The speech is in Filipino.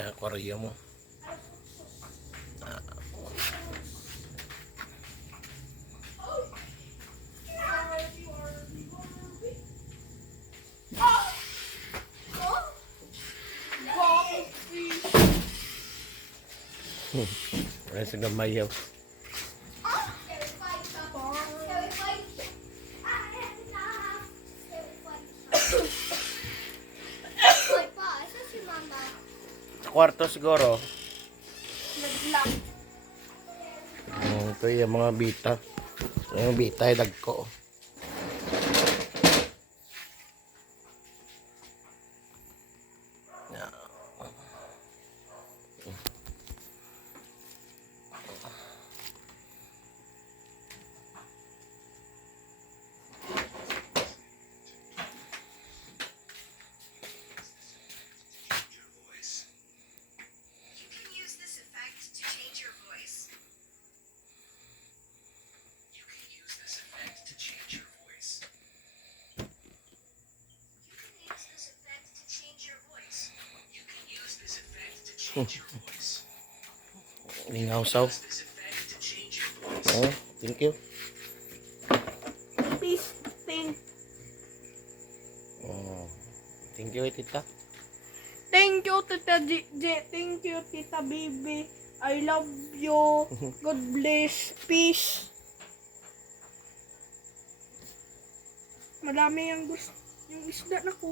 aquarium mo. Ay, sa gamay yaw. Sa kwarto siguro. Ito yung mga bita. Ito yung bita ay dagko. Lingaw-saw. Oh, thank you. Peace, thank. Oh, thank you, tita. Thank you, Tita J. Thank you, Tita Bibi. I love you. God bless. Peace. Madami yung gusto. Yung isda na ko.